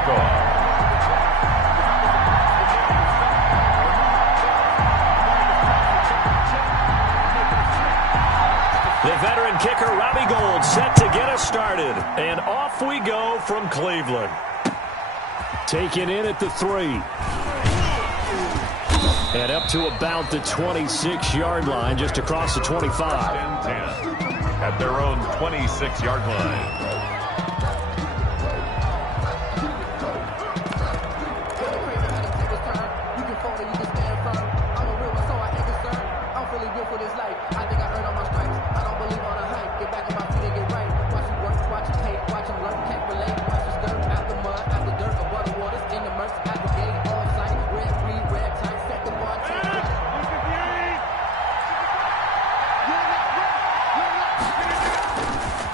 kickoff. The veteran kicker, Robbie Gould, set to get us started. And off we go from Cleveland. Taken in at the 3. And up to about the 26-yard line, just across the 25. 10-10 at their own 26-yard line.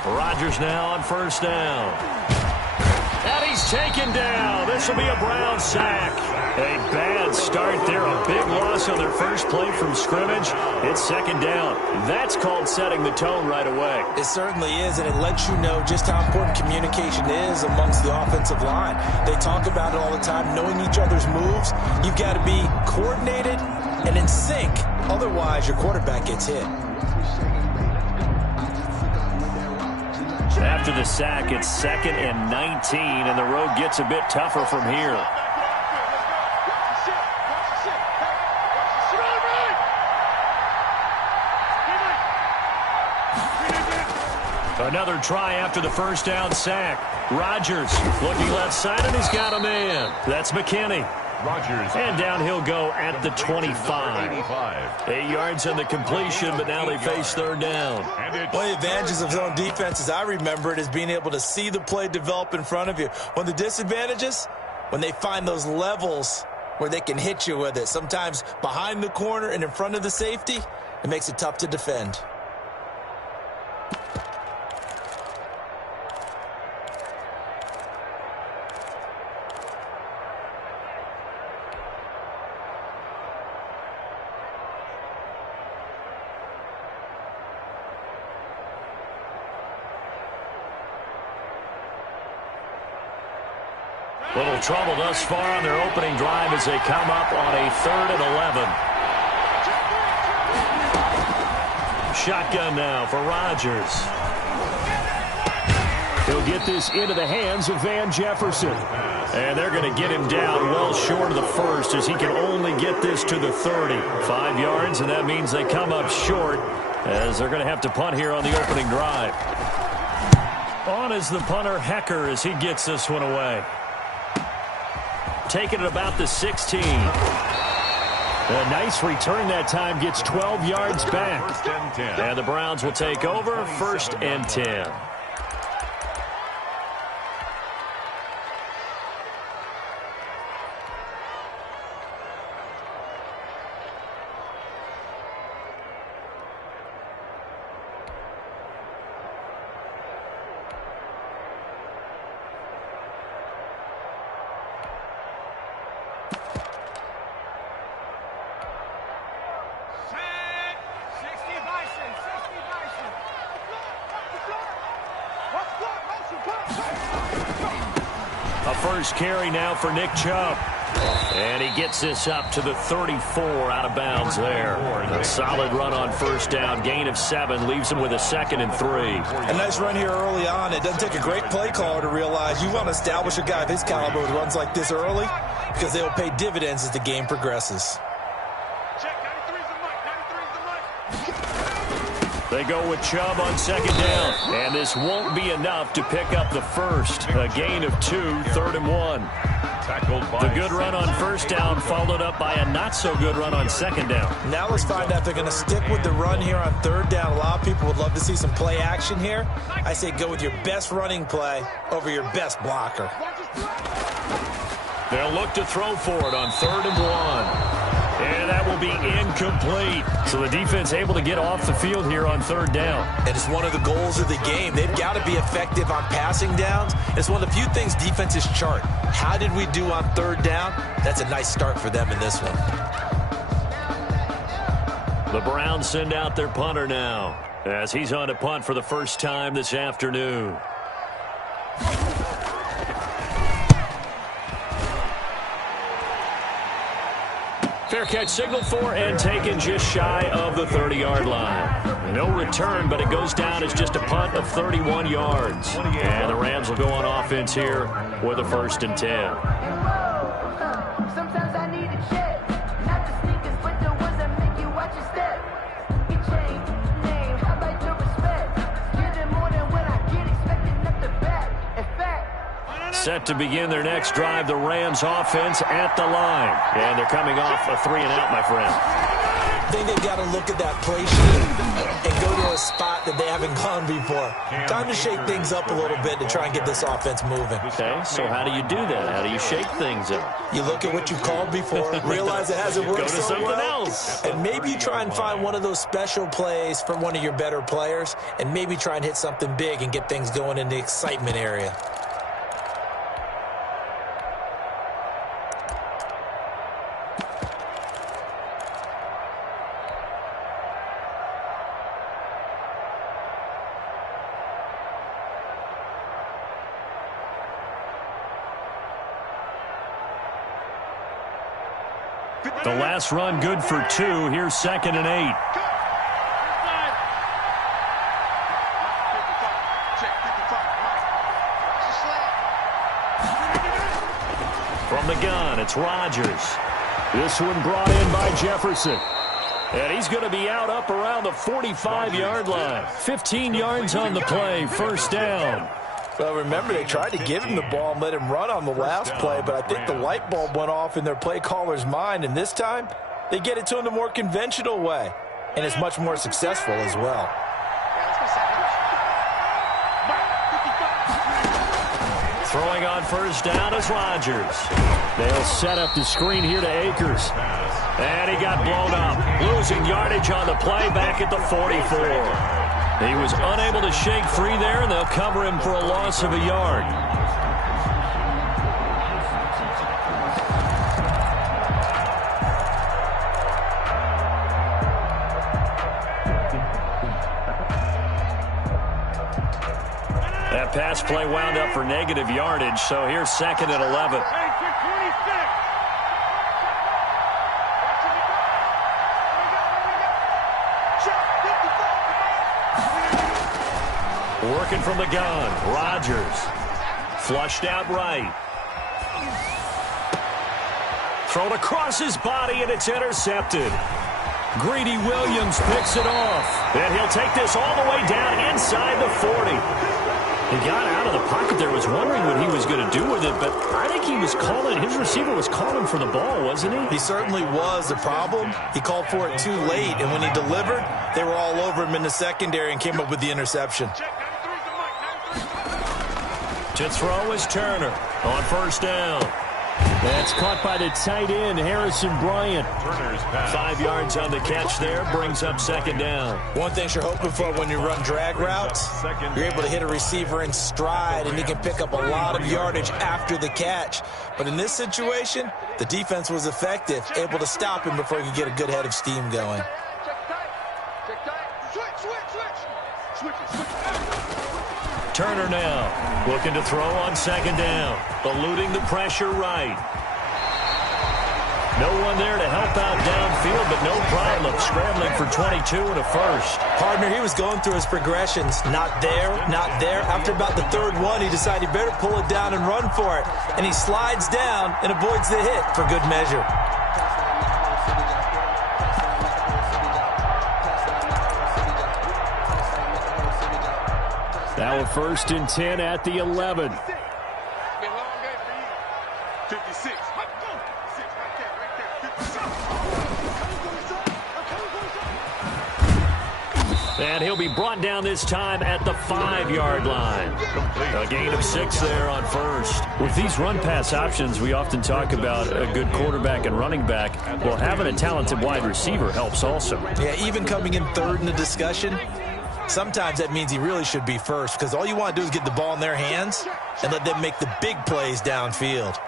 Rodgers now on first down. And he's taken down. This will be a Brown sack. A bad start there. A big loss on their first play from scrimmage. It's second down. That's called setting the tone right away. It certainly is, and it lets you know just how important communication is amongst the offensive line. They talk about it all the time, knowing each other's moves. You've got to be coordinated and in sync. Otherwise, your quarterback gets hit. After the sack, it's 2nd and 19, and the road gets a bit tougher from here. Another try after the first down sack. Rodgers looking left side, and he's got a man. That's McKinney. Rodgers. And down he'll go at the 25. 8 yards on the completion, but now they face third down. One of the advantages of zone defense, as I remember it, is being able to see the play develop in front of you. One of the disadvantages, when they find those levels where they can hit you with it, sometimes behind the corner and in front of the safety, it makes it tough to defend. Little trouble thus far on their opening drive as they come up on a 3rd and 11. Shotgun now for Rodgers. He'll get this into the hands of Van Jefferson. And they're going to get him down well short of the first as he can only get this to the 30. 5 yards, and that means they come up short as they're going to have to punt here on the opening drive. On is the punter, Hecker, as he gets this one away. Taking it about the 16. A nice return that time, gets 12 yards back. First and 10. And the Browns will take over, 1st and 10. A first carry now for Nick Chubb. And he gets this up to the 34 out of bounds there. A solid run on first down. Gain of 7 leaves him with a 2nd and 3. A nice run here early on. It doesn't take a great play caller to realize you want to establish a guy of his caliber with runs like this early because they will pay dividends as the game progresses. They go with Chubb on 2nd down. And this won't be enough to pick up the first. A gain of 2, 3rd and 1. The good run on first down followed up by a not-so-good run on 2nd down. Now let's find out if they're going to stick with the run here on 3rd down. A lot of people would love to see some play action here. I say go with your best running play over your best blocker. They'll look to throw for it on 3rd and 1. And that will be incomplete. So the defense able to get off the field here on 3rd down. And it's one of the goals of the game. They've got to be effective on passing downs. It's one of the few things defenses chart. How did we do on 3rd down? That's a nice start for them in this one. The Browns send out their punter now as he's on to punt for the first time this afternoon. Fair catch signaled for and taken just shy of the 30-yard line. No return, but it goes down as just a punt of 31 yards. And the Rams will go on offense here with a 1st and 10. Sometimes I need a check. Not the sneakers, but the ones that make you watch your step. Get chain, name, how about your respect? Get it more than when I get expected up the back. In fact, set to begin their next drive, the Rams offense at the line. And they're coming off a 3-and-out, my friend. I think they've got to look at that play sheet and go to a spot that they haven't gone before. Time to shake things up a little bit to try and get this offense moving. Okay, so how do you do that? How do you shake things up? You look at what you've called before, realize it hasn't worked Go to so something well, else. and maybe you try and find one of those special plays from one of your better players, and maybe try and hit something big and get things going in the excitement area. The last run good for 2. Here's 2nd and 8. From the gun, it's Rodgers. This one brought in by Jefferson. And he's going to be out up around the 45-yard line. 15 yards on the play, 1st down. Well, remember, they tried to give him the ball and let him run on the last play, but I think the light bulb went off in their play caller's mind, and this time they get it to him the more conventional way, and it's much more successful as well. Throwing on 1st down is Rodgers. They'll set up the screen here to Akers. And he got blown up, losing yardage on the play back at the 44. He was unable to shake free there, and they'll cover him for a loss of a yard. That pass play wound up for negative yardage, so here's 2nd and 11. Working from the gun, Rodgers. Flushed out right. Thrown across his body, and it's intercepted. Greedy Williams picks it off. And he'll take this all the way down inside the 40. He got out of the pocket there, was wondering what he was going to do with it, but I think he was calling, his receiver was calling for the ball, wasn't he? He certainly was. The problem, he called for it too late, and when he delivered, they were all over him in the secondary and came up with the interception. To throw is Turner on 1st down. That's caught by the tight end, Harrison Bryant. 5 yards on the catch there, brings up 2nd down. One thing you're hoping for when you run drag routes, you're able to hit a receiver in stride, and he can pick up a lot of yardage after the catch. But in this situation, the defense was effective, able to stop him before he could get a good head of steam going. Turner now, looking to throw on 2nd down, eluding the pressure right. No one there to help out downfield, but no problem scrambling for 22 and a 1st. Partner, he was going through his progressions. Not there, not there. After about the 3rd one, he decided he better pull it down and run for it. And he slides down and avoids the hit for good measure. Now a 1st and 10 at the 11. And he'll be brought down this time at the 5-yard line. A gain of 6 there on 1st. With these run-pass options, we often talk about a good quarterback and running back. Well, having a talented wide receiver helps also. Yeah, even coming in 3rd in the discussion, sometimes that means he really should be 1st, because all you want to do is get the ball in their hands and let them make the big plays downfield.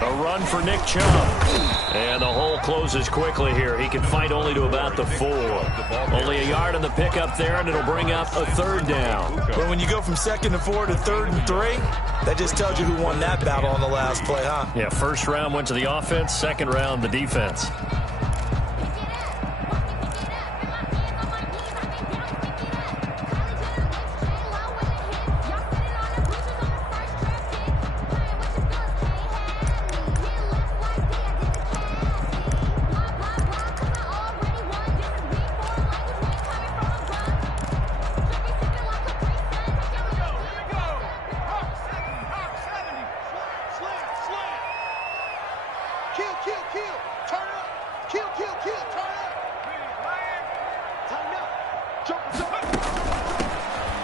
A run for Nick Chubb. And the hole closes quickly here. He can fight only to about the 4. Only a yard on the pickup there, and it'll bring up a 3rd down. But when you go from 2nd and 4 to 3rd and 3, that just tells you who won that battle on the last play, huh? Yeah, first round went to the offense, second round the defense.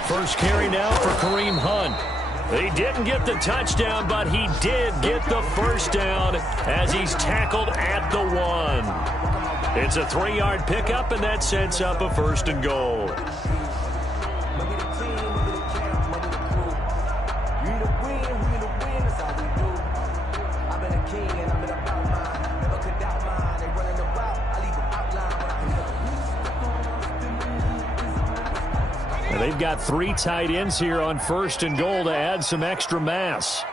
First carry now for Kareem Hunt. He didn't get the touchdown, but he did get the first down as he's tackled at the 1. It's a 3-yard pickup, and that sets up a 1st and goal. They've got 3 tight ends here on 1st and goal to add some extra mass.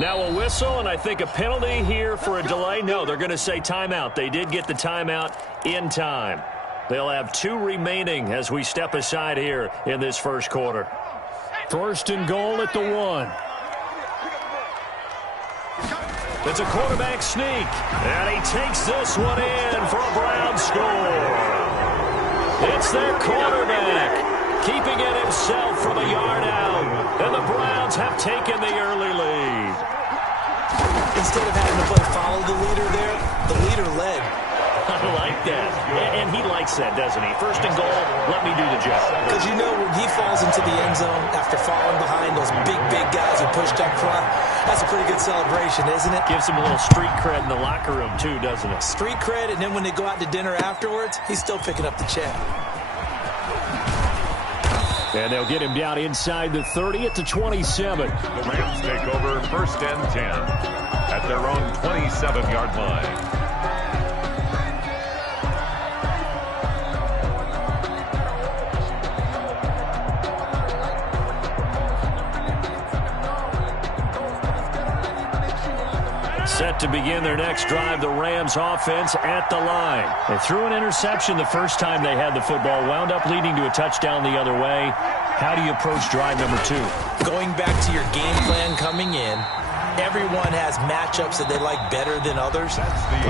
Now a whistle, and I think a penalty here for a delay. No, they're going to say timeout. They did get the timeout in time. They'll have 2 remaining as we step aside here in this first quarter. 1st and goal at the 1. It's a quarterback sneak, and he takes this one in for a Brown score. It's their quarterback, keeping it himself from a yard out, and the Browns have taken the early lead. Instead of having to play follow the leader there, the leader led. I like that. And he likes that, doesn't he? 1st and goal, let me do the job. Because you know when he falls into the end zone after falling behind those big guys who pushed up front, that's a pretty good celebration, isn't it? Gives him a little street cred in the locker room, too, doesn't it? Street cred, and then when they go out to dinner afterwards, he's still picking up the check. And they'll get him down inside the 30 at the 27. The Rams take over 1st and 10 at their own 27-yard line. Set to begin their next drive, the Rams offense at the line. They threw an interception the first time they had the football, wound up leading to a touchdown the other way. How do you approach drive number 2? Going back to your game plan coming in, everyone has matchups that they like better than others,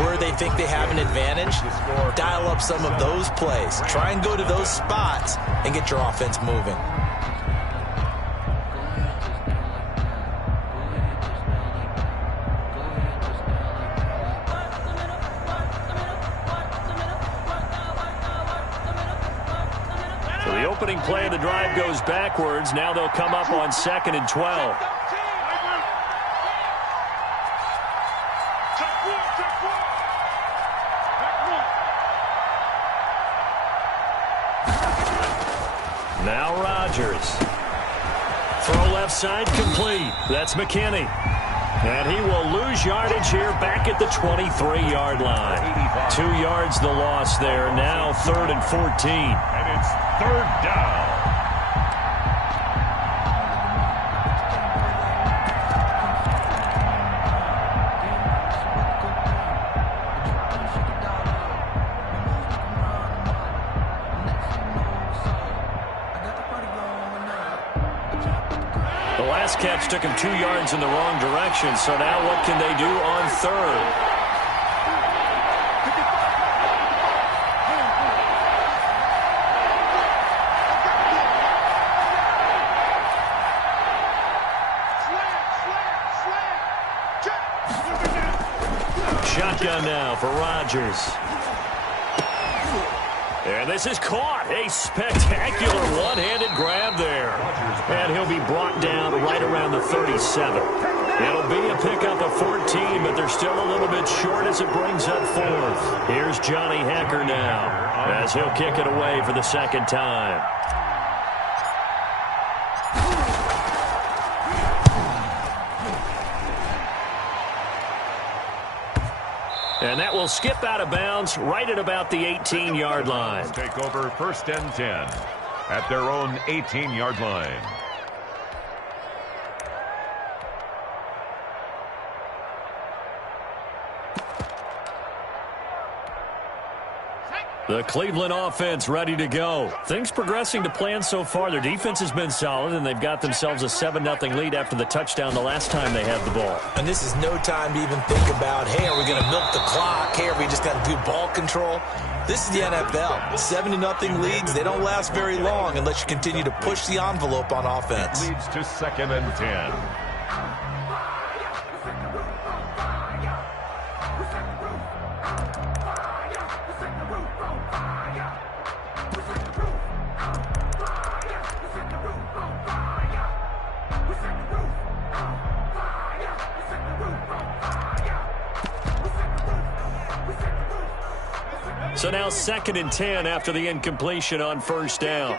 where they think they have an advantage. Dial up some of those plays. Try and go to those spots and get your offense moving. Opening play of the drive goes backwards. Now they'll come up on 2nd and 12. Now Rodgers. Throw left side complete. That's McKinney. And he will lose yardage here back at the 23-yard line. 2 yards the loss there. Now 3rd and 14. And it's 3rd down. The last catch took him 2 yards in the wrong direction, so now what can they do on 3rd? Shotgun now for Rodgers. And this is caught. A spectacular one-handed grab there. And he'll be brought down right around the 37. It'll be a pickup of 14, but they're still a little bit short as it brings up fourth. Here's Johnny Hacker now as he'll kick it away for the second time. And that will skip out of bounds right at about the 18-yard line. Take over 1st and 10 at their own 18-yard line. The Cleveland offense ready to go. Things progressing to plan so far. Their defense has been solid, and they've got themselves a 7-0 lead after the touchdown the last time they had the ball. And this is no time to even think about, hey, are we going to milk the clock? Hey, are we just going to do ball control? This is the NFL. 7-0 leads, they don't last very long unless you continue to push the envelope on offense. Leads to 2nd and 10. So now 2nd and 10 after the incompletion on 1st down.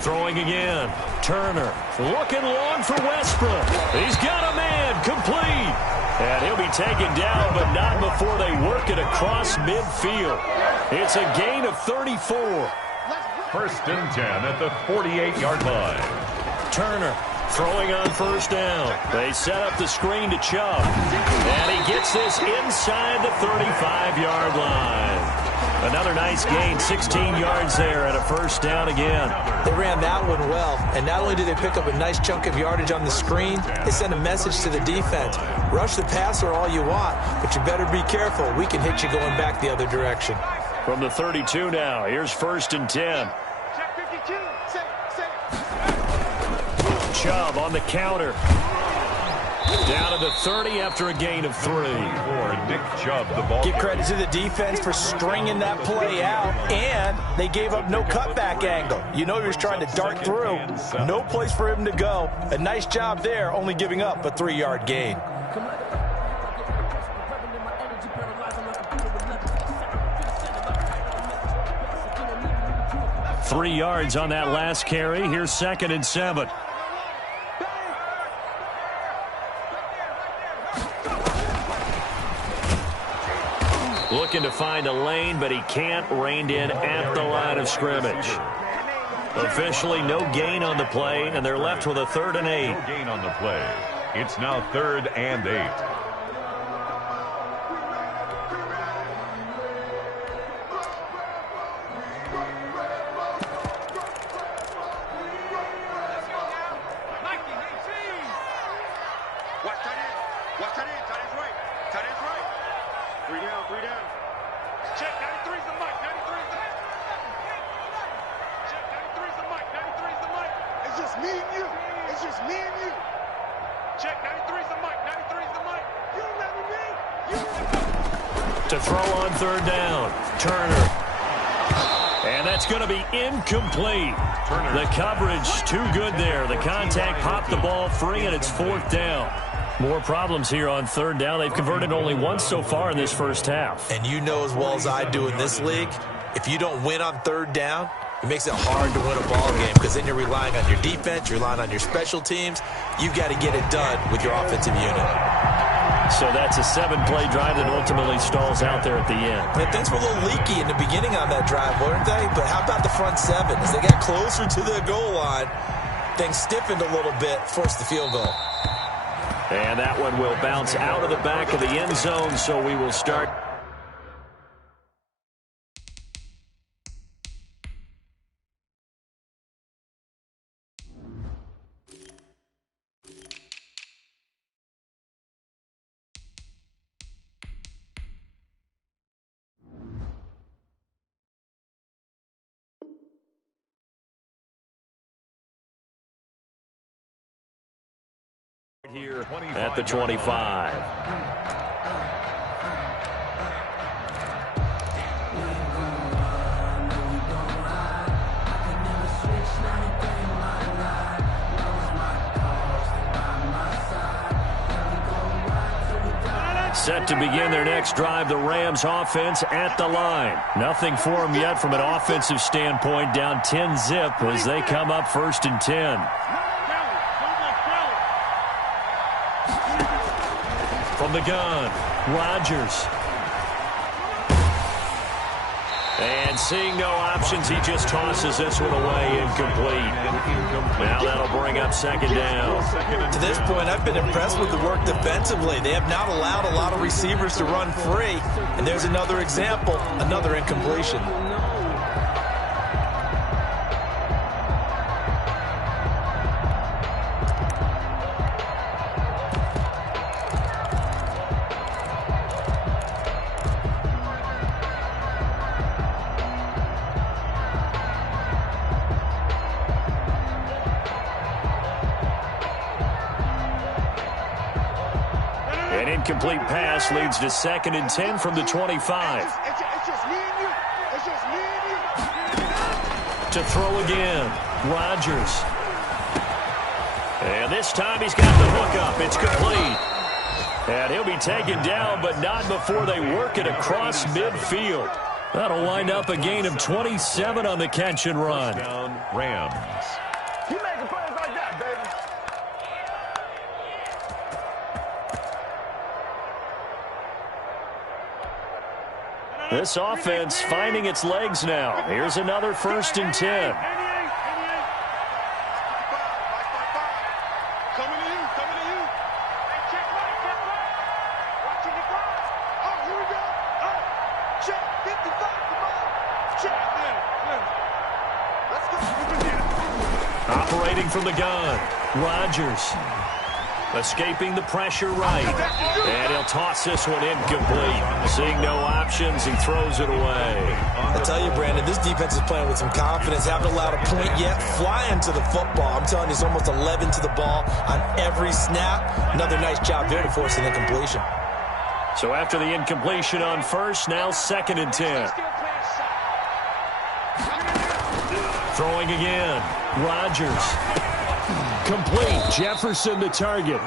Throwing again. Turner looking long for Westbrook. He's got a man complete. And he'll be taken down, but not before they work it across midfield. It's a gain of 34. 1st and 10 at the 48-yard line. Turner throwing on 1st down. They set up the screen to Chubb. And he gets this inside the 35-yard line. Another nice gain, 16 yards there and a 1st down again. They ran that one well, and not only did they pick up a nice chunk of yardage on the screen, they sent a message to the defense. Rush the passer all you want, but you better be careful. We can hit you going back the other direction. From the 32 now, here's 1st and 10. Chubb on the counter. Down to the 30 after a gain of 3. For Nick Chubb, the ball. Give credit to the defense for stringing that play out, and they gave up no cutback angle. You know he was trying to dart through. No place for him to go. A nice job there, only giving up a 3-yard gain. Three yards on that last carry. Here's 2nd and 7. Looking to find a lane, but he can't. Reined in at the line of scrimmage. Officially no gain on the play, and they're left with a 3rd and 8. No gain on the play. It's now 3rd and 8. To throw on 3rd down. Turner. And that's going to be incomplete. Turner. The coverage too good there. The contact popped the ball free, and it's 4th down. More problems here on 3rd down. They've converted only once so far in this first half. And you know as well as I do in this league, if you don't win on 3rd down, it makes it hard to win a ball game because then you're relying on your defense, you're relying on your special teams. You've got to get it done with your offensive unit. So that's a 7-play drive that ultimately stalls out there at the end. And things were a little leaky in the beginning on that drive, weren't they? But how about the front 7? As they got closer to the goal line, things stiffened a little bit, forced the field goal. And that one will bounce out of the back of the end zone, so we will start Here at the 25. Set to begin their next drive, the Rams offense at the line. Nothing for them yet from an offensive standpoint, down 10-zip as they come up 1st and 10. From the gun, Rodgers. And seeing no options, he just tosses this one away incomplete. Now that'll bring up 2nd down. To this point, I've been impressed with the work defensively. They have not allowed a lot of receivers to run free. And there's another example, another incompletion. An incomplete pass leads to 2nd and 10 from the 25. To throw again, Rodgers. And this time he's got the hook up. It's complete. And he'll be taken down, but not before they work it across midfield. That'll wind up a gain of 27 on the catch and run. Down Rams. This offense finding its legs now. Here's another 1st and 10. Operating from the gun, Rodgers. Escaping the pressure right. And he'll toss this one incomplete. Seeing no options, he throws it away. I tell you, Brandon, this defense is playing with some confidence. Haven't allowed a point yet. Flying to the football. I'm telling you, it's almost 11 to the ball on every snap. Another nice job there to force an incompletion. So after the incompletion on 1st, now 2nd and 10. Throwing again, Rodgers. Complete. Jefferson the target.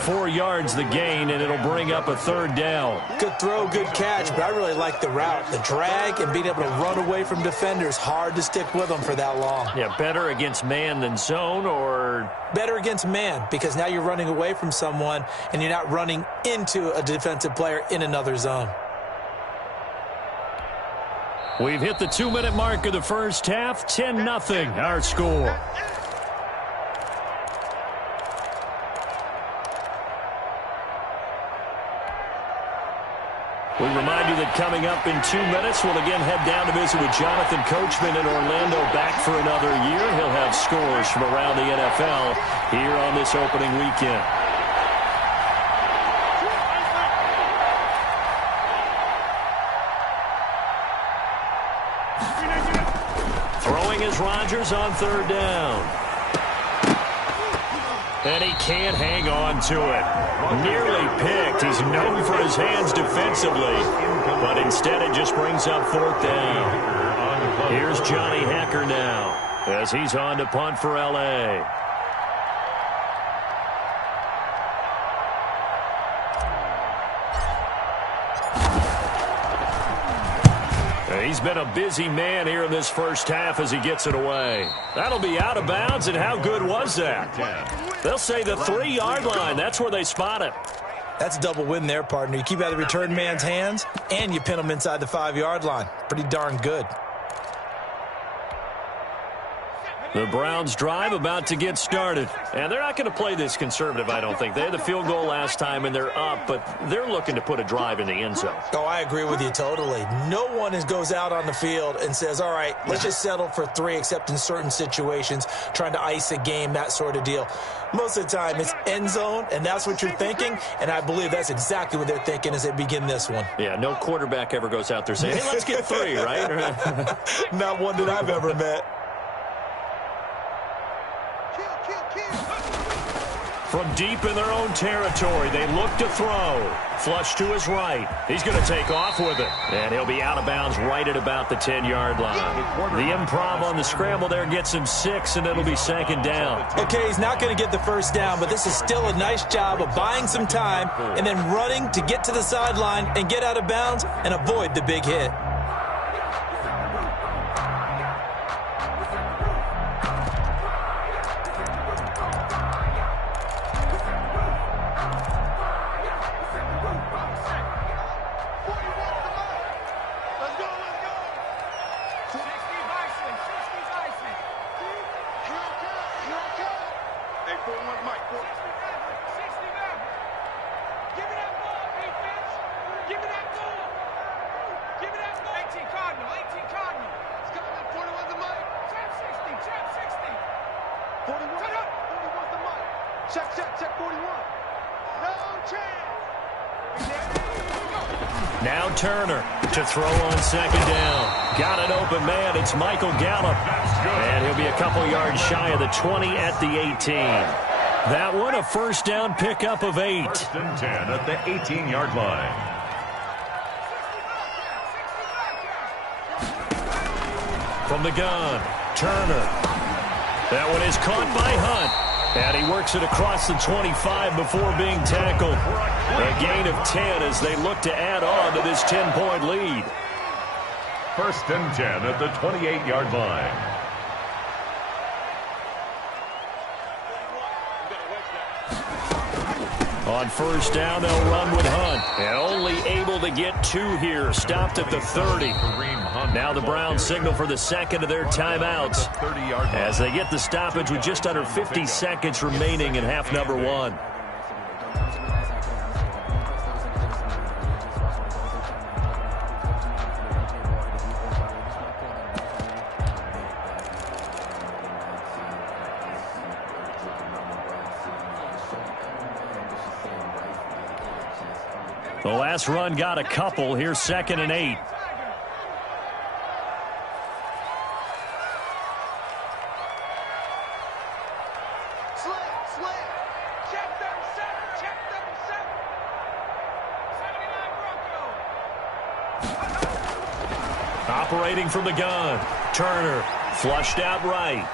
4 yards the gain, and it'll bring up a 3rd down. Good throw, good catch, but I really like the route. The drag and being able to run away from defenders. Hard to stick with them for that long. Yeah, better against man than zone, or? Better against man, because now you're running away from someone and you're not running into a defensive player in another zone. We've hit the 2-minute mark of the first half. 10-0 our score. We remind you that coming up in 2 minutes, we'll again head down to visit with Jonathan Coachman in Orlando, back for another year. He'll have scores from around the NFL here on this opening weekend. Throwing is Rodgers on 3rd down. And he can't hang on to it. Nearly picked. He's known for his hands defensively, but instead it just brings up 4th down. Here's Johnny Hacker now as he's on to punt for L.A. He's been a busy man here in this first half as he gets it away. That'll be out of bounds, and how good was that? They'll say the 3-yard line. That's where they spot it. That's a double win there, partner. You keep out of the return man's hands, and you pin him inside the 5-yard line. Pretty darn good. The Browns drive about to get started. And they're not going to play this conservative, I don't think. They had the field goal last time, and they're up, but they're looking to put a drive in the end zone. Oh, I agree with you totally. No one goes out on the field and says, all right, let's just settle for 3, except in certain situations, trying to ice a game, that sort of deal. Most of the time, it's end zone, and that's what you're thinking, and I believe that's exactly what they're thinking as they begin this one. Yeah, no quarterback ever goes out there saying, hey, let's get 3, right? Not one that I've ever met. From deep in their own territory, they look to throw. Flush to his right. He's going to take off with it. And he'll be out of bounds right at about the 10-yard line. The improv on the scramble there gets him 6, and it'll be second down. Okay, he's not going to get the first down, but this is still a nice job of buying some time and then running to get to the sideline and get out of bounds and avoid the big hit. Now Turner to throw on second down. Got an open man. It's Michael Gallup. And he'll be a couple yards shy of the 20 at the 18. That one a first down pickup of 8. First and 10 at the 18-yard line. From the gun, Turner. That one is caught by Hunt. And he works it across the 25 before being tackled. A gain of 10 as they look to add on to this 10-point lead. First and 10 at the 28-yard line. On first down, they'll run with Hunt. And only able to get 2 here. Stopped at the 30. Now the Browns signal for the second of their timeouts as they get the stoppage with just under 50 seconds remaining in half number 1. The last run got a couple. Here's second and 8. Operating from the gun. Turner flushed out right.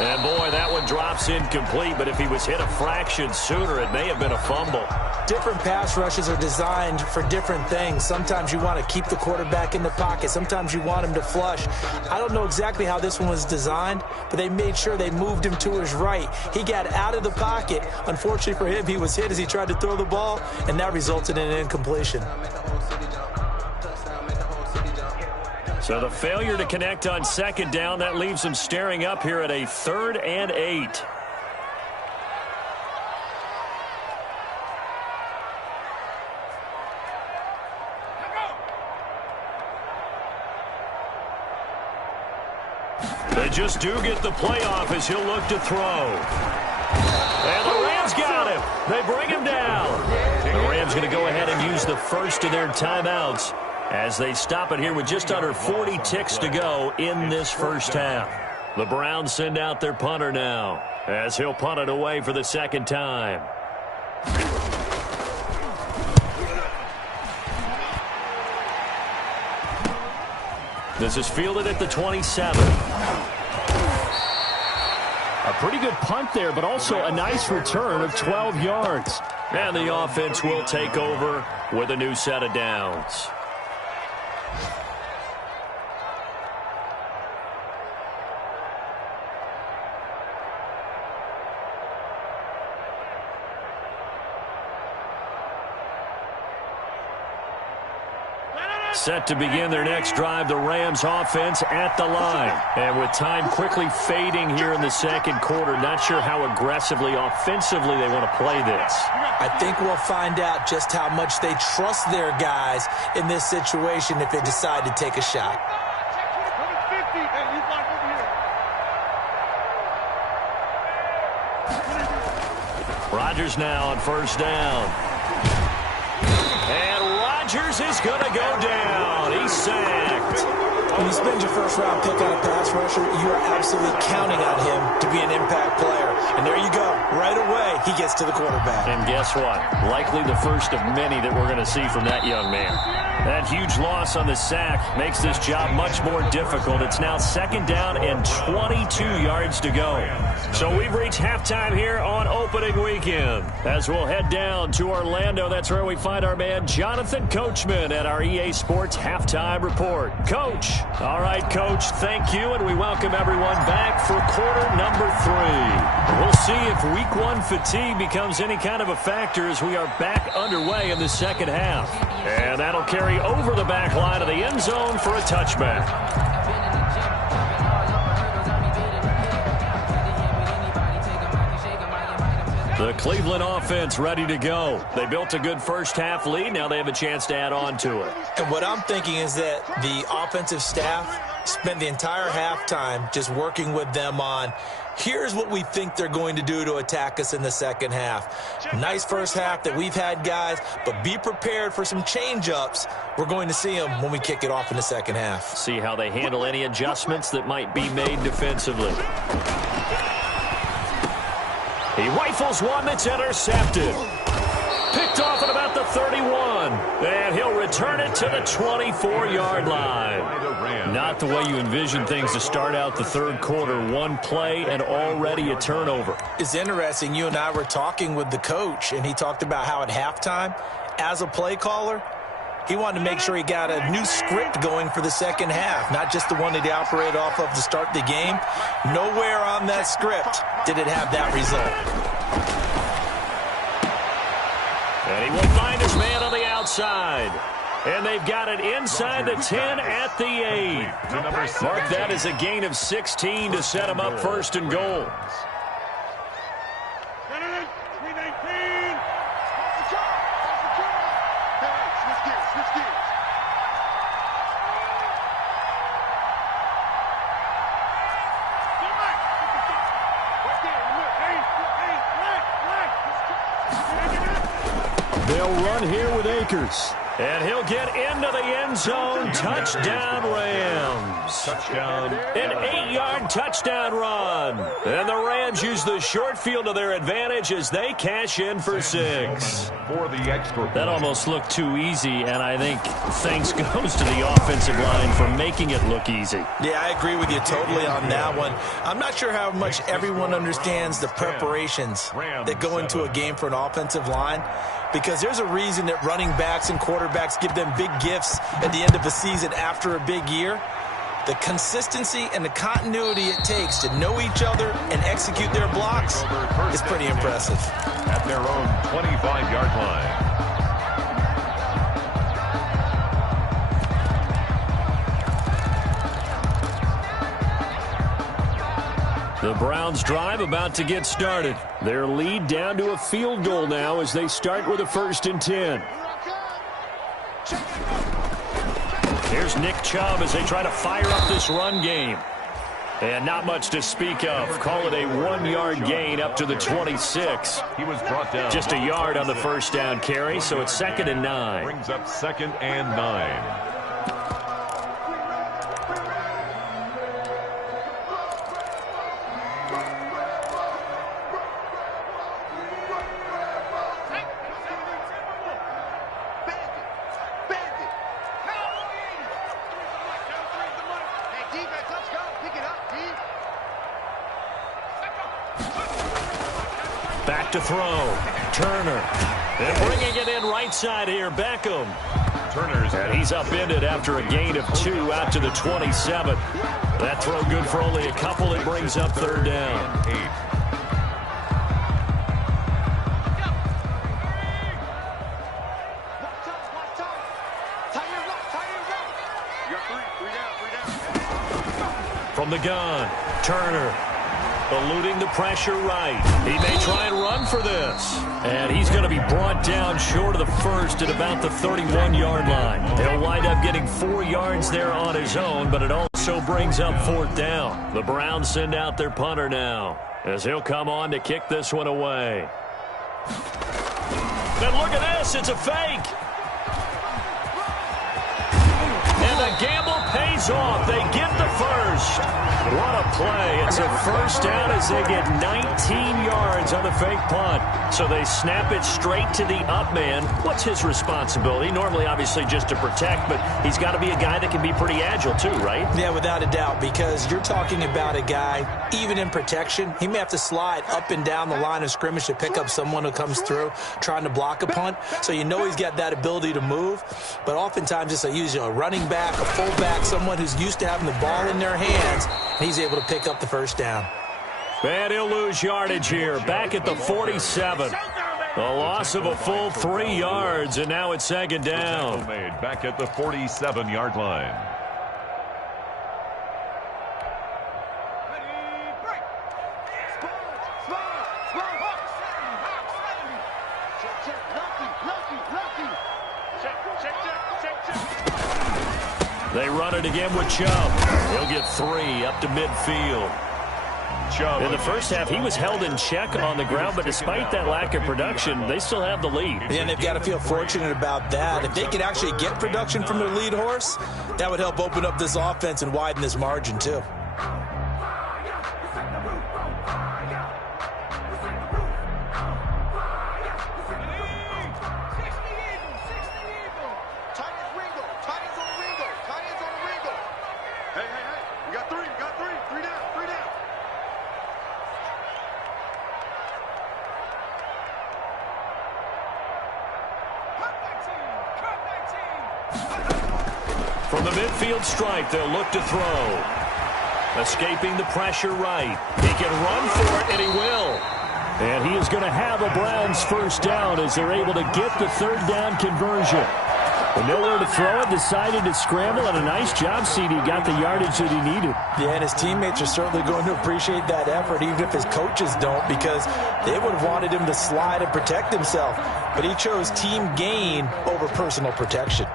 And boy, that one drops incomplete, but if he was hit a fraction sooner, it may have been a fumble. Different pass rushes are designed for different things. Sometimes you want to keep the quarterback in the pocket. Sometimes you want him to flush. I don't know exactly how this one was designed, but they made sure they moved him to his right. He got out of the pocket. Unfortunately for him, he was hit as he tried to throw the ball, and that resulted in an incompletion. So the failure to connect on second down, that leaves them staring up here at a 3rd and 8. They just do get the playoff as he'll look to throw. And the Rams got him. They bring him down. The Rams going to go ahead and use the first of their timeouts as they stop it here with just under 40 ticks to go in this first half. The Browns send out their punter now as he'll punt it away for the second time. This is fielded at the 27. A pretty good punt there, but also a nice return of 12 yards. And the offense will take over with a new set of downs. Set to begin their next drive, the Rams offense at the line. And with time quickly fading here in the second quarter, not sure how aggressively, offensively they want to play this. I think we'll find out just how much they trust their guys in this situation if they decide to take a shot. Rodgers now on first down. And Rodgers is going to go down. He's sacked. When you spend your first-round pick on a pass rusher, you are absolutely counting on him to be an impact player. And there you go. Right away, he gets to the quarterback. And guess what? Likely the first of many that we're going to see from that young man. That huge loss on the sack makes this job much more difficult. It's now 2nd down and 22 yards to go. So we've reached halftime here on opening weekend. As we'll head down to Orlando, that's where we find our man Jonathan Coachman at our EA Sports Halftime Report. Coach. All right, Coach, thank you, and we welcome everyone back for quarter number 3. We'll see if week 1 fatigue becomes any kind of a factor as we are back underway in the second half. And that'll carry over the back line of the end zone for a touchback. The Cleveland offense ready to go. They built a good first-half lead. Now they have a chance to add on to it. And what I'm thinking is that the offensive staff spent the entire halftime just working with them on, here's what we think they're going to do to attack us in the second half. Nice first half that we've had, guys, but be prepared for some change-ups. We're going to see them when we kick it off in the second half. See how they handle any adjustments that might be made defensively. He rifles one that's intercepted. Picked off at about the 31. And he'll return it to the 24-yard line. Not the way you envision things to start out the third quarter. One play and already a turnover. It's interesting. You and I were talking with the coach, and he talked about how at halftime, as a play caller, he wanted to make sure he got a new script going for the second half, not just the one that he operated off of to start the game. Nowhere on that script did it have that result. And he will find his man on the outside. And they've got it inside the 10 at the 8. Mark that as a gain of 16 to set him up 1st and goal. They'll run here with Akers. And he'll get into the end zone. Touchdown, Rams. Touchdown. An 8-yard touchdown run. And the Rams use the short field to their advantage as they cash in for 6. For the extra point. That almost looked too easy, and I think thanks goes to the offensive line for making it look easy. Yeah, I agree with you totally on that one. I'm not sure how much everyone understands the preparations that go into a game for an offensive line, because there's a reason that running backs and quarterbacks give them big gifts at the end of a season after a big year. The consistency and the continuity it takes to know each other and execute their blocks is pretty impressive. At their own 25-yard line. The Browns drive about to get started. Their lead down to a field goal now as they start with a 1st and 10. Here's Nick Chubb as they try to fire up this run game. And not much to speak of. Call it a 1-yard gain up to the 26. He was brought down. Just a yard on the first down carry, so it's 2nd and 9. Brings up 2nd and 9. Back to throw. Turner. And bringing it in right side here, Beckham. Turner's. And he's upended after a gain of 2 out to the 27. That throw good for only a couple. It brings up 3rd down. 8. From the gun, Turner. Eluding the pressure right. He may try and run for this. And he's going to be brought down short of the first at about the 31-yard line. He'll wind up getting 4 yards there on his own, but it also brings up 4th down. The Browns send out their punter now as he'll come on to kick this one away. And look at this. It's a fake. And the gamble pays pays off. They get the first. What a play. It's a first down as they get 19 yards on the fake punt. So they snap it straight to the up man. What's his responsibility? Normally, obviously, just to protect, but he's got to be a guy that can be pretty agile too, right? Yeah, without a doubt, because you're talking about a guy, even in protection, he may have to slide up and down the line of scrimmage to pick up someone who comes through trying to block a punt. So you know he's got that ability to move, but oftentimes it's usually a running back, a fullback, someone who's used to having the ball in their hands, and he's able to pick up the first down. And he'll lose yardage here, back at the 47. A loss of a full 3 yards, and now it's second down. Made back at the 47-yard line. They run it again with Chubb. He'll get 3 up to midfield. In the first half, he was held in check on the ground, but despite that lack of production, they still have the lead. And they've got to feel fortunate about that. If they could actually get production from their lead horse, that would help open up this offense and widen this margin too. From the midfield stripe, they'll look to throw. Escaping the pressure right. He can run for it, and he will. And he is going to have a Browns first down as they're able to get the third down conversion. But nowhere to throw it, decided to scramble, and a nice job, CD. Got the yardage that he needed. Yeah, and his teammates are certainly going to appreciate that effort, even if his coaches don't, because they would have wanted him to slide and protect himself. But he chose team gain over personal protection.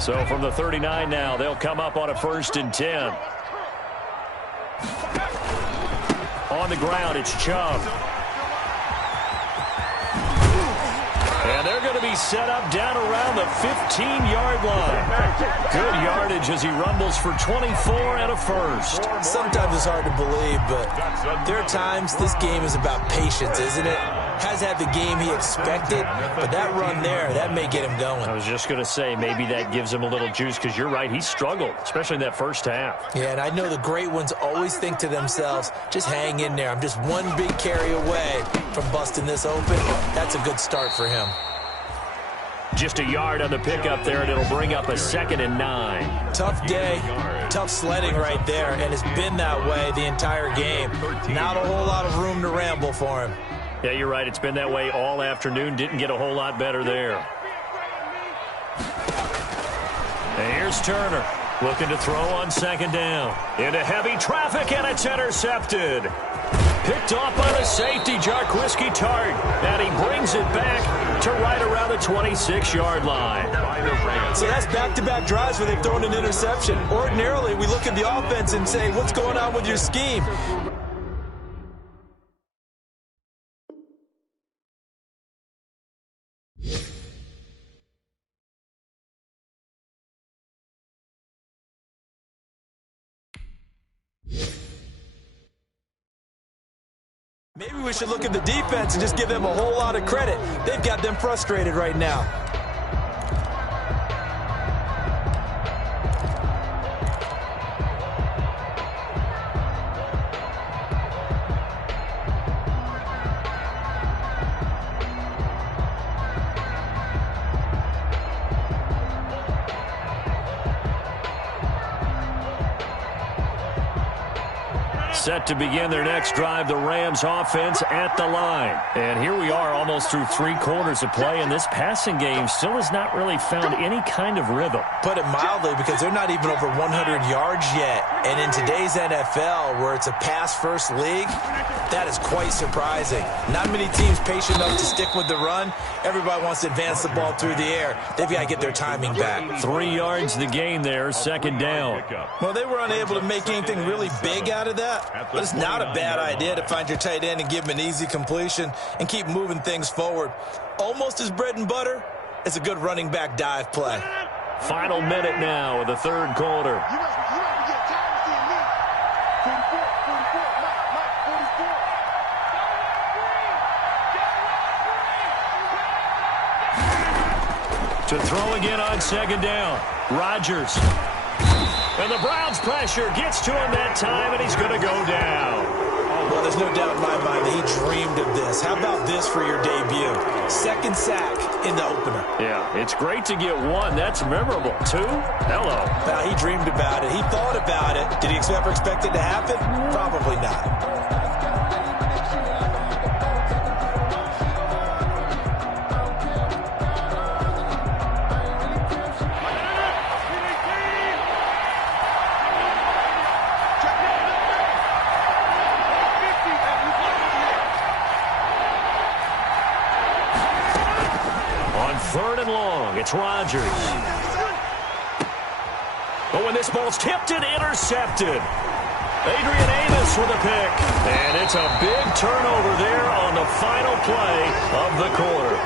So from the 39 now, they'll come up on a 1st and 10. On the ground, it's Chubb. And they're going to be set up down around the 15-yard line. Good yardage as he rumbles for 24 and a first. Sometimes it's hard to believe, but there are times this game is about patience, isn't it? Has had the game he expected, but that run there, that may get him going. I was just going to say, maybe that gives him a little juice, because you're right, he struggled, especially in that first half. Yeah, and I know the great ones always think to themselves, just hang in there. I'm just one big carry away from busting this open. That's a good start for him. Just a yard on the pickup there, and it'll bring up a 2nd and 9. Tough day, tough sledding right there, and it's been that way the entire game. Not a whole lot of room to ramble for him. Yeah, you're right. It's been that way all afternoon. Didn't get a whole lot better there. And here's Turner looking to throw on 2nd down. Into heavy traffic, and it's intercepted. Picked off by the safety, Jarquiski Tart. And he brings it back to right around the 26-yard line. So that's back-to-back drives where they've thrown an interception. Ordinarily, we look at the offense and say, what's going on with your scheme? Maybe we should look at the defense and just give them a whole lot of credit. They've got them frustrated right now. Set to begin their next drive, the Rams offense at the line. And here we are almost through 3 quarters of play, and this passing game still has not really found any kind of rhythm. Put it mildly, because they're not even over 100 yards yet. And in today's NFL, where it's a pass-first league, that is quite surprising. Not many teams patient enough to stick with the run. Everybody wants to advance the ball through the air. They've got to get their timing back. 3 yards the gain there, second down. Well, they were unable to make anything really big out of that, but it's not a bad idea to find your tight end and give him an easy completion and keep moving things forward. Almost as bread and butter as a good running back dive play. Final minute now of the third quarter. To throw again on second down. Rodgers. And the Browns pressure gets to him that time, and he's going to go down. Well, there's no doubt in my mind that he dreamed of this. How about this for your debut? Second sack in the opener. Yeah, it's great to get 1. That's memorable. 2? Hello. Well, he dreamed about it. He thought about it. Did he ever expect it to happen? Probably not. Third and long, it's Rodgers. But when this ball's tipped and intercepted, Adrian Amos with a pick. And it's a big turnover there on the final play of the quarter.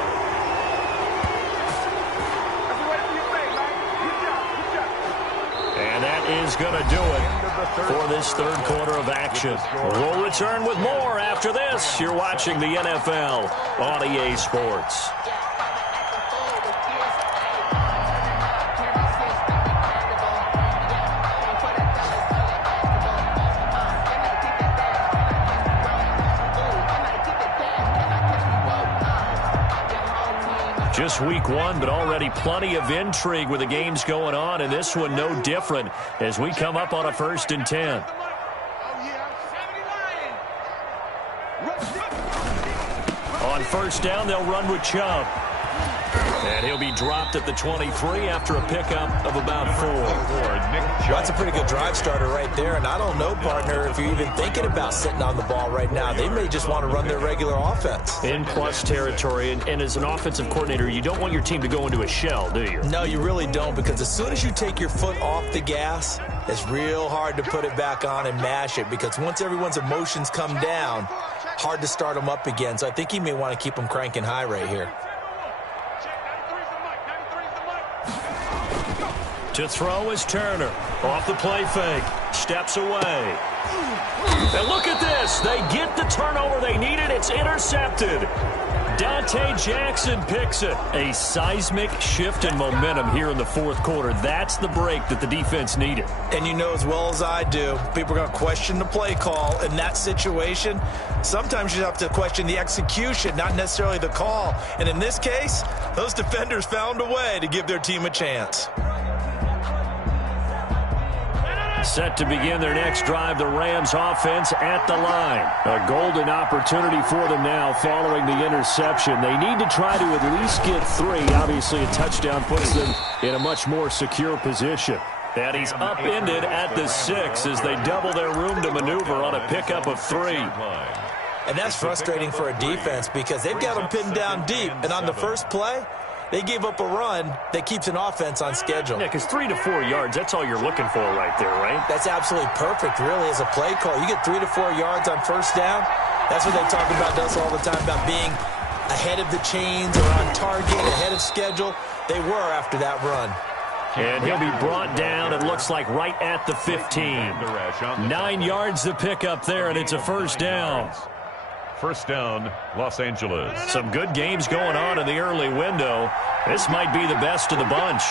And that is going to do it for this third quarter of action. We'll return with more after this. You're watching the NFL on EA Sports. Just week 1, but already plenty of intrigue with the games going on, and this one no different as we come up on a 1st and 10. On first down, they'll run with Chubb. And he'll be dropped at the 23 after a pickup of about 4. Well, that's a pretty good drive starter right there. And I don't know, partner, if you're even thinking about sitting on the ball right now. They may just want to run their regular offense. In plus territory. And as an offensive coordinator, you don't want your team to go into a shell, do you? No, you really don't, because as soon as you take your foot off the gas, it's real hard to put it back on and mash it, because once everyone's emotions come down, hard to start them up again. So I think he may want to keep them cranking high right here. To throw is Turner. Off the play fake. Steps away. And look at this. They get the turnover they needed. It's intercepted. Dante Jackson picks it. A seismic shift in momentum here in the fourth quarter. That's the break that the defense needed. And you know as well as I do, people are going to question the play call in that situation. Sometimes you have to question the execution, not necessarily the call. And in this case, those defenders found a way to give their team a chance. Set to begin their next drive, the Rams offense at the line. A golden opportunity for them now following the interception. They need to try to at least get 3. Obviously, a touchdown puts them in a much more secure position. And he's upended at the 6 as they double their room to maneuver on a pickup of 3. And that's frustrating for a defense because they've got them pinned down deep. And on the first play, they gave up a run that keeps an offense on schedule. Yeah, because 3 to 4 yards, that's all you're looking for right there, right? That's absolutely perfect, really, as a play call. You get 3 to 4 yards on first down. That's what they talk about us all the time, about being ahead of the chains or on target, ahead of schedule. They were after that run. And he'll be brought down, it looks like, right at the 15. 9 yards to pick up there, and it's a first down. First down, Los Angeles. Some good games going on in the early window. This might be the best of the bunch.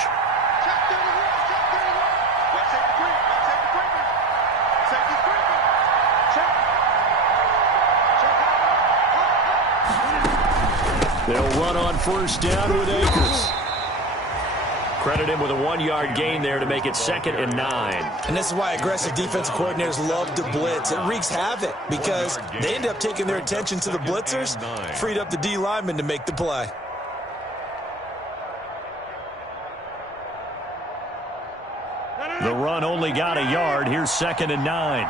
They'll run on first down with Akers. Credit him with a 1-yard gain there to make it 2nd and 9. And this is why aggressive defensive coordinators love to blitz. It wreaks havoc because they end up taking their attention to the blitzers, freed up the D lineman to make the play. The run only got a yard. Here's 2nd and 9.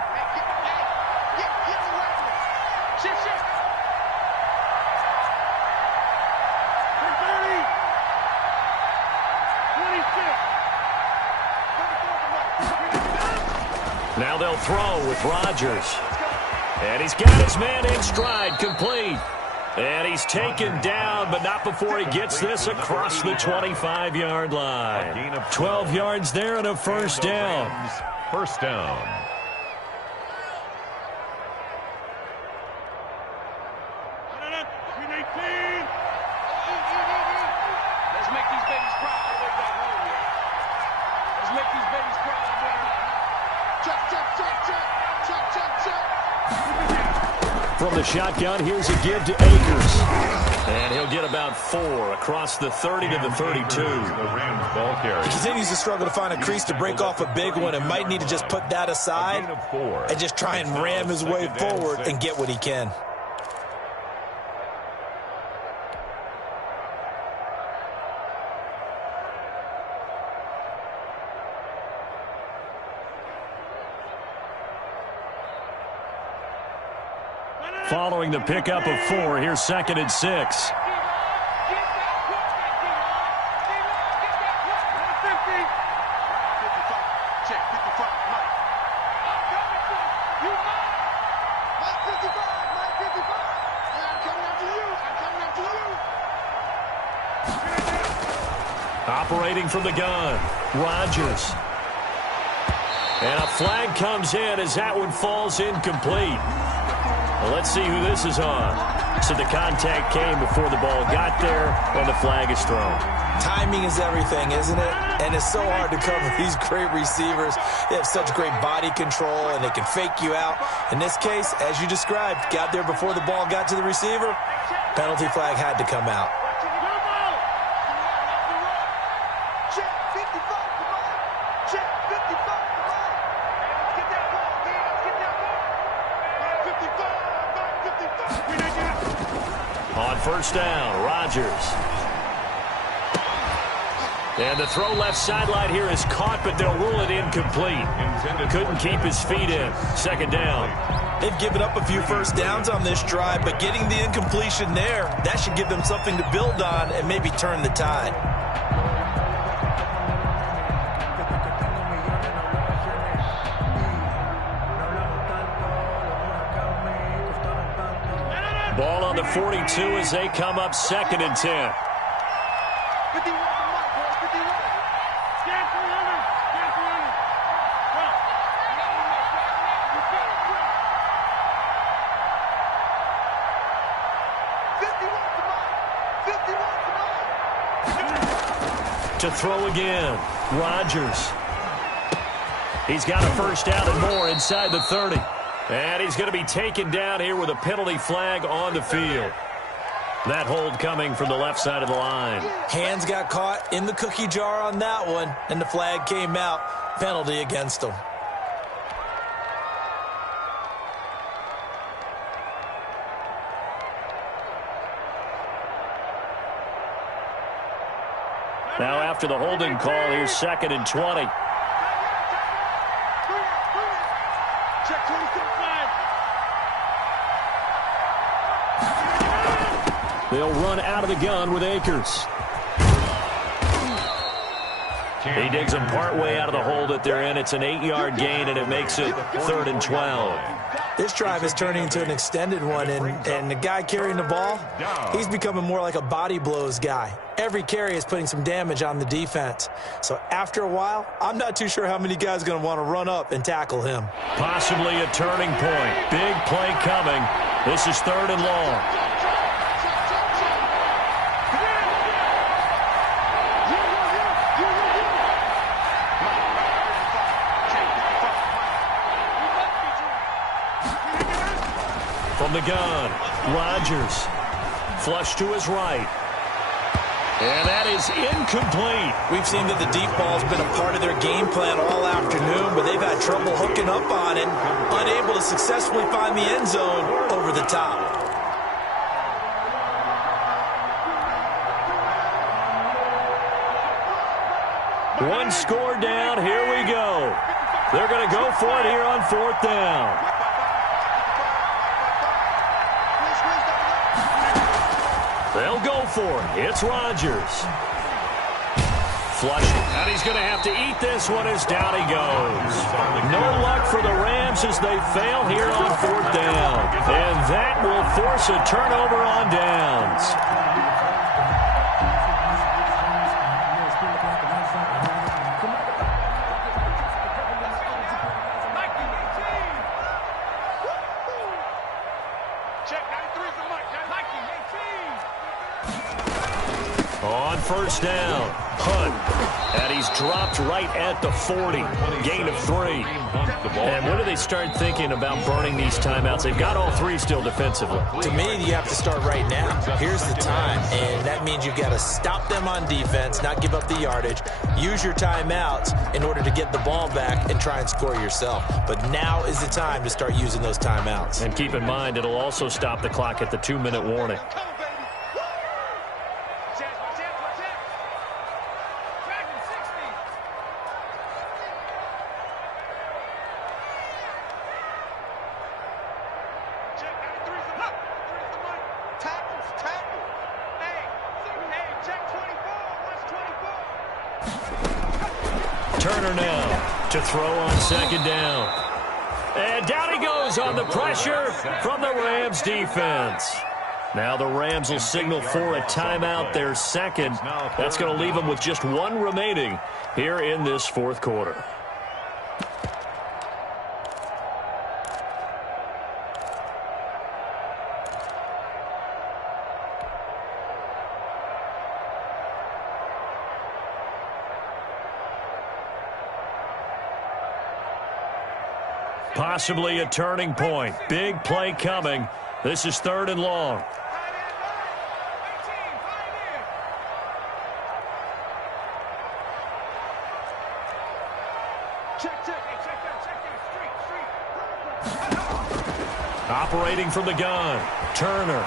Now they'll throw with Rodgers. And he's got his man in stride, complete. And he's taken down, but not before he gets this across the 25-yard line. 12 yards there and a first down. First down. Let's make these babies cry all the way back home, yeah. Let's make these babies cry all the way back home. Check, check, check, check. Check, check, check. From the shotgun, here's a give to Akers. And he'll get about 4 across the 30 to the 32. He continues to struggle to find a crease to break off a big one and might need to just put that aside and just try and ram his way forward and get what he can. Following the pickup of 4, here's 2nd and 6. Operating from the gun, Rodgers. And a flag comes in as that one falls incomplete. Well, let's see who this is on. So the contact came before the ball got there, and the flag is thrown. Timing is everything, isn't it? And it's so hard to cover these great receivers. They have such great body control, and they can fake you out. In this case, as you described, got there before the ball got to the receiver. Penalty flag had to come out. On first down, Rodgers. And the throw left sideline here is caught, but they'll rule it incomplete. Couldn't keep his feet in. 2nd down. They've given up a few first downs on this drive, but getting the incompletion there, that should give them something to build on and maybe turn the tide. Ball on the 42 as they come up 2nd and 10. To throw again, Rodgers. He's got a first down and more inside the 30. And he's going to be taken down here with a penalty flag on the field. That hold coming from the left side of the line. Hands got caught in the cookie jar on that one, and the flag came out. Penalty against him. Now after the holding call, here's 2nd and 20. They'll run out of the gun with Akers. He digs them partway out of the hole that they're in. It's an 8-yard gain, and it makes it 3rd and 12. This drive is turning into an extended one, and the guy carrying the ball, he's becoming more like a body blows guy. Every carry is putting some damage on the defense. So after a while, I'm not too sure how many guys are going to want to run up and tackle him. Possibly a turning point. Big play coming. This is 3rd and long. From the gun, Rodgers. Flush to his right. And that is incomplete. We've seen that the deep ball has been a part of their game plan all afternoon, but they've had trouble hooking up on it, unable to successfully find the end zone over the top. one score down. Here we go. They're going to go for it here on 4th down. They'll go for it. It's Rodgers. Flushing. And he's going to have to eat this one as down he goes. No luck for the Rams as they fail here on 4th down. And that will force a turnover on downs. On 1st down, Hunt, and he's dropped right at the 40, gain of 3. And when do they start thinking about burning these timeouts? They've got all 3 still defensively. To me, you have to start right now. Here's the time, and that means you've got to stop them on defense, not give up the yardage, use your timeouts in order to get the ball back and try and score yourself. But now is the time to start using those timeouts. And keep in mind, it'll also stop the clock at the 2-minute warning. Turner now to throw on 2nd down. And down he goes on the pressure from the Rams defense. Now the Rams will signal for a timeout, their 2nd. That's going to leave them with just 1 remaining here in this 4th quarter. Possibly a turning point. Big play coming. This is 3rd and long. Operating from the gun. Turner.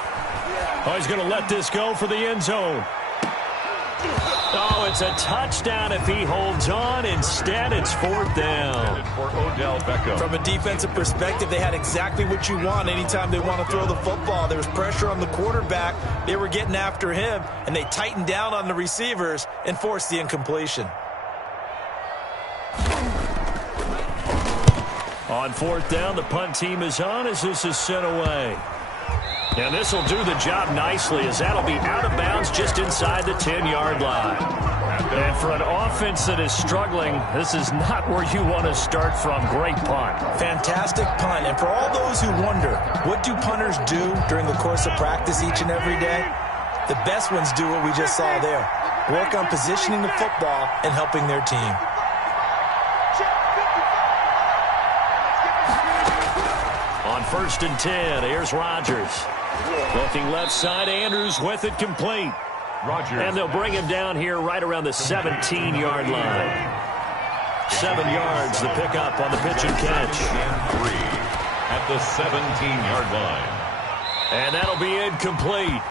Oh, he's going to let this go for the end zone. Oh, it's a touchdown if he holds on. Instead, it's 4th down. For Odell Beckham. From a defensive perspective, they had exactly what you want anytime they want to throw the football. There was pressure on the quarterback. They were getting after him, and they tightened down on the receivers and forced the incompletion. On 4th down, the punt team is on as this is sent away. And this will do the job nicely as that'll be out of bounds just inside the 10-yard line. And for an offense that is struggling, this is not where you want to start from. Great punt. Fantastic punt. And for all those who wonder, what do punters do during the course of practice each and every day? The best ones do what we just saw there. Work on positioning the football and helping their team. On 1st and 10, here's Rodgers. Looking left side, Andrews with it complete. Rodgers. And they'll bring him down here right around the 17-yard line. 7 yards, the pickup on the pitch and catch. And 3 at the 17-yard line. And that'll be incomplete.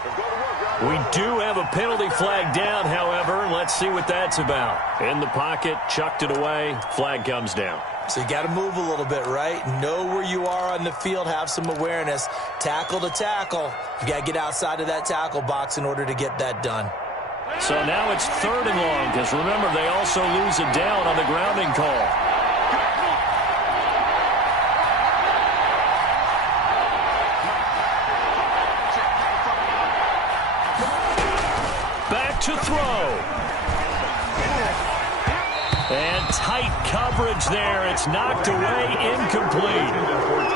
We do have a penalty flag down, however. Let's see what that's about. In the pocket, chucked it away, flag comes down. So you got to move a little bit, right? Know where you are on the field, have some awareness. Tackle to tackle. You got to get outside of that tackle box in order to get that done. So now it's 3rd and long, because remember, they also lose it down on the grounding call. Back to throw. And tight coverage there. It's knocked away, incomplete.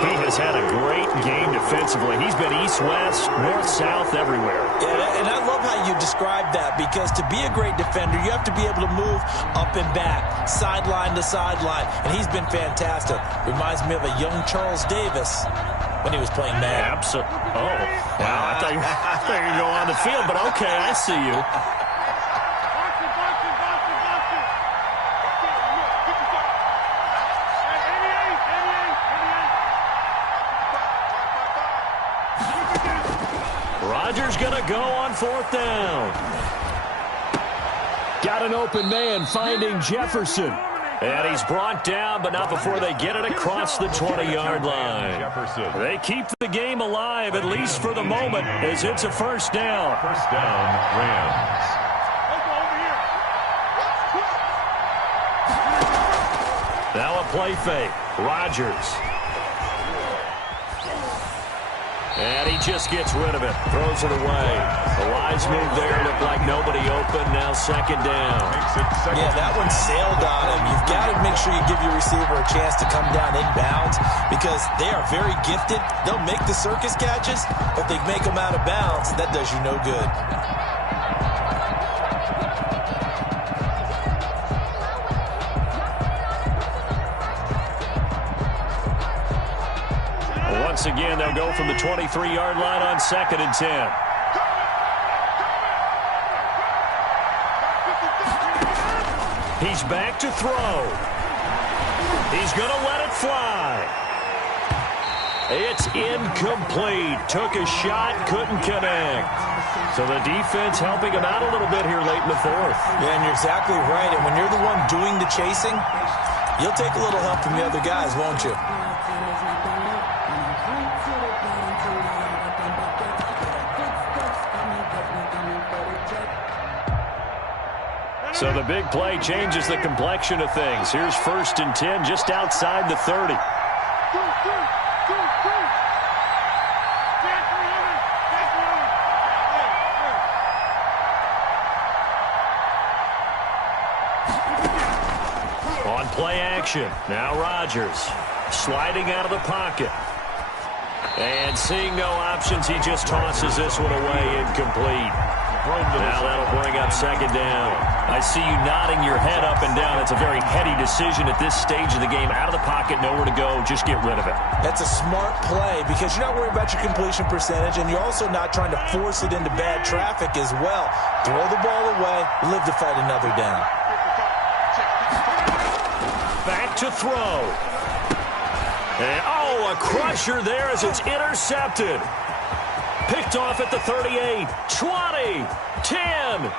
He has had a great game defensively. He's been east-west, north-south, everywhere. Yeah, and I love how you describe that, because to be a great defender, you have to be able to move up and back, sideline to sideline, and he's been fantastic. Reminds me of a young Charles Davis when he was playing Madden. Absolutely. Oh, wow. I thought you were going to go on the field, but okay, I see you. Rodgers going to go on 4th down. Got an open man finding Jefferson. And he's brought down, but not before they get it across the 20-yard line. They keep the game alive, at least for the moment, as it's a first down. First down, Rams. Now a play fake. Rodgers. And he just gets rid of it. Throws it away. The wise move there. Looked like nobody open. Now second down. Yeah, that one sailed on him. You've got to make sure you give your receiver a chance to come down inbounds because they are very gifted. They'll make the circus catches, but they make them out of bounds. That does you no good. Once again, they'll go from the 23-yard line on 2nd and 10. He's back to throw. He's going to let it fly. It's incomplete. Took a shot, couldn't connect. So the defense helping him out a little bit here late in the fourth. Yeah, and you're exactly right. And when you're the one doing the chasing, you'll take a little help from the other guys, won't you? So the big play changes the complexion of things. Here's 1st and 10 just outside the 30. On play action. Now Rodgers sliding out of the pocket. And seeing no options, he just tosses this one away, incomplete. Now that'll bring up second down. I see you nodding your head up and down. It's a very heady decision at this stage of the game. Out of the pocket, nowhere to go. Just get rid of it. That's a smart play because you're not worried about your completion percentage, and you're also not trying to force it into bad traffic as well. Throw the ball away, live to fight another down. Back to throw. And, oh, a crusher there as it's intercepted. Picked off at the 38, 20, 10.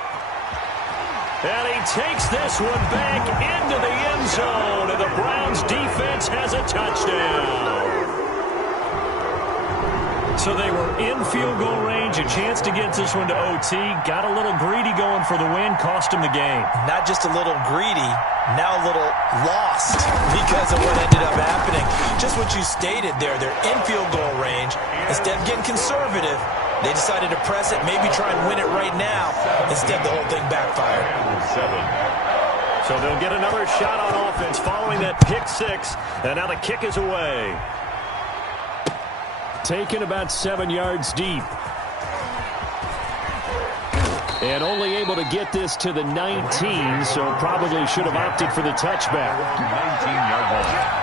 And he takes this one back into the end zone, and the Browns defense has a touchdown. So they were in field goal range, a chance to get this one to OT. Got a little greedy going for the win, cost him the game. Not just a little greedy, now a little lost because of what ended up happening. Just what you stated there, they're in field goal range. Instead of getting conservative, they decided to press it, maybe try and win it right now. Instead, the whole thing backfired. So they'll get another shot on offense following that pick six, and now the kick is away. Taken about 7 yards deep. And only able to get this to the 19, so probably should have opted for the touchback. 19-yard line.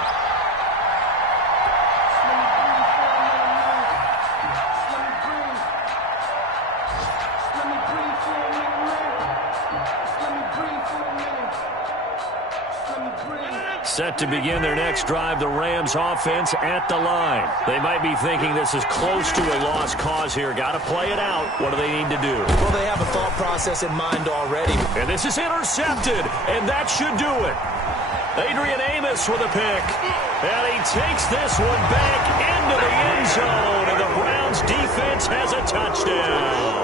Set to begin their next drive, the Rams offense at the line. They might be thinking this is close to a lost cause here. Got to play it out. What do they need to do? Well, they have a thought process in mind already. And this is intercepted, and that should do it. Adrian Amos with a pick. And he takes this one back into the end zone, and the Browns defense has a touchdown.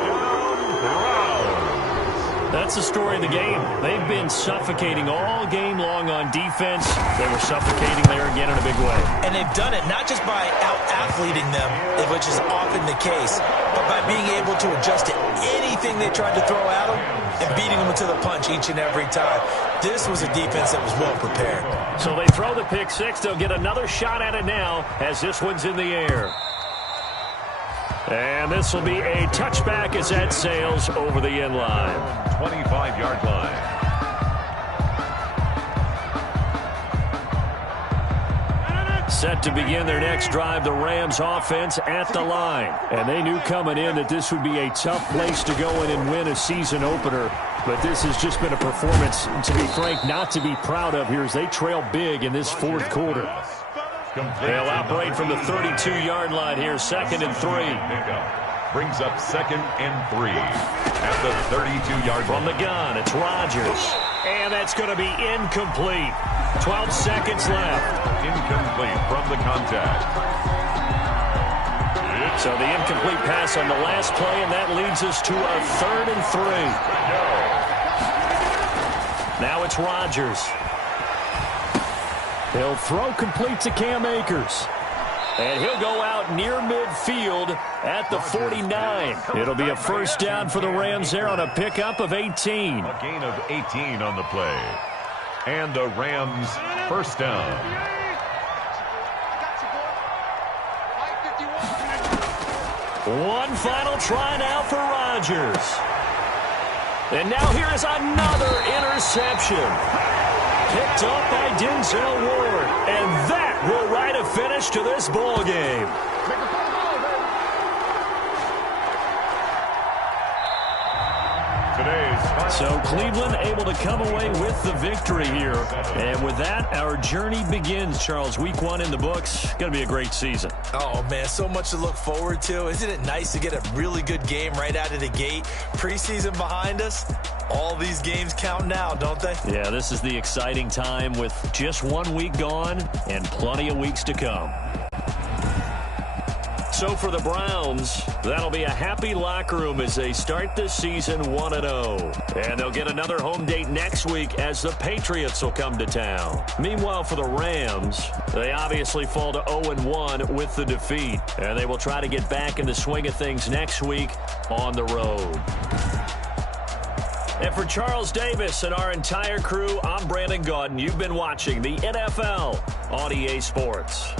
That's the story of the game. They've been suffocating all game long on defense. They were suffocating there again in a big way. And they've done it not just by out-athleting them, which is often the case, but by being able to adjust to anything they tried to throw at them and beating them to the punch each and every time. This was a defense that was well prepared. So they throw the pick six. They'll get another shot at it now as this one's in the air. And this will be a touchback as that sails over the end line. 25-yard line. Set to begin their next drive, the Rams offense at the line. And they knew coming in that this would be a tough place to go in and win a season opener. But this has just been a performance, to be frank, not to be proud of here as they trail big in this fourth quarter. They'll operate from the 32-yard line here, 2nd and 3. brings up 2nd and 3 at the 32-yard From line. the gun, it's Rodgers. And that's going to be incomplete. 12 seconds left. Incomplete from the contact. So the incomplete pass on the last play, and that leads us to a 3rd and 3. Now it's Rodgers. He'll throw complete to Cam Akers. And he'll go out near midfield at the 49. It'll be a first down for the Rams there on a pickup of 18. A gain of 18 on the play. And the Rams first down. One final try now for Rodgers. And now here is another interception. Picked up by Denzel Ward. And that will write a finish to this ball game. So Cleveland able to come away with the victory here. And with that, our journey begins, Charles. Week 1 in the books. Going to be a great season. Oh, man, so much to look forward to. Isn't it nice to get a really good game right out of the gate? Preseason behind us. All these games count now, don't they? Yeah, this is the exciting time with just 1 week gone and plenty of weeks to come. So for the Browns, that'll be a happy locker room as they start this season 1-0. And they'll get another home date next week as the Patriots will come to town. Meanwhile, for the Rams, they obviously fall to 0-1 with the defeat. And they will try to get back in the swing of things next week on the road. And for Charles Davis and our entire crew, I'm Brandon Gaudin. You've been watching the NFL on EA Sports.